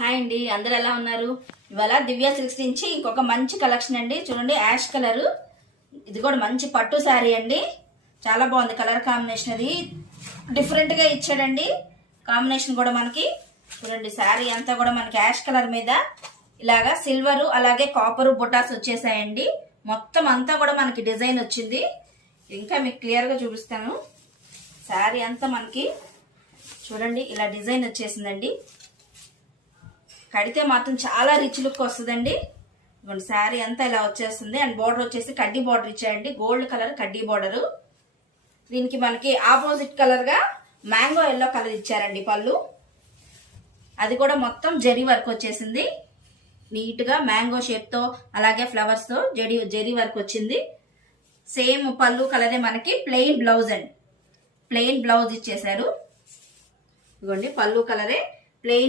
Hi అండి, అందరు ఎలా ఉన్నారు? ఇవాళ దివ్య సిల్క్స్ నుంచి ఇంకొక మంచి కలెక్షన్ అండి. చూడండి, యాష్ కలర్. ఇది కూడా మంచి పట్టు శారీ అండి. చాలా బాగుంది కలర్ కాంబినేషన్. అది డిఫరెంట్ గా ఇచ్చాడండి కాంబినేషన్ కూడా. మనకి చూడండి, శారీ అంతా కూడా మనకి యాష్ కలర్ మీద ఇలాగా సిల్వర్ అలాగే కాపర్ బుటాస్ వచ్చేసాయండి. మొత్తం అంతా కూడా మనకి డిజైన్ వచ్చింది. ఇంకా మీకు క్లియర్ గా చూపిస్తాను. శారీ అంతా మనకి చూడండి ఇలా డిజైన్ వచ్చేసిందండి. కడితే మాత్రం చాలా రిచ్ లుక్ వస్తుందండి. శారీ అంతా ఇలా వచ్చేస్తుంది. అండ్ బోర్డర్ వచ్చేసి కడ్డీ బోర్డర్ ఇచ్చాయండి, గోల్డ్ కలర్ కడ్డీ బోర్డర్. దీనికి మనకి ఆపోజిట్ కలర్ గా మ్యాంగో ఎల్లో కలర్ ఇచ్చారండి పళ్ళు. అది కూడా మొత్తం జరీ వర్క్ వచ్చేసింది. నీట్ గా మ్యాంగో షేప్ తో అలాగే ఫ్లవర్స్ తో జరీ వర్క్ వచ్చింది. సేమ్ పళ్ళు కలరే మనకి ప్లెయిన్ బ్లౌజ్ అండి. ప్లెయిన్ బ్లౌజ్ ఇచ్చేసారు. ఇదిగోండి పళ్ళు కలరే ప్లెయిన్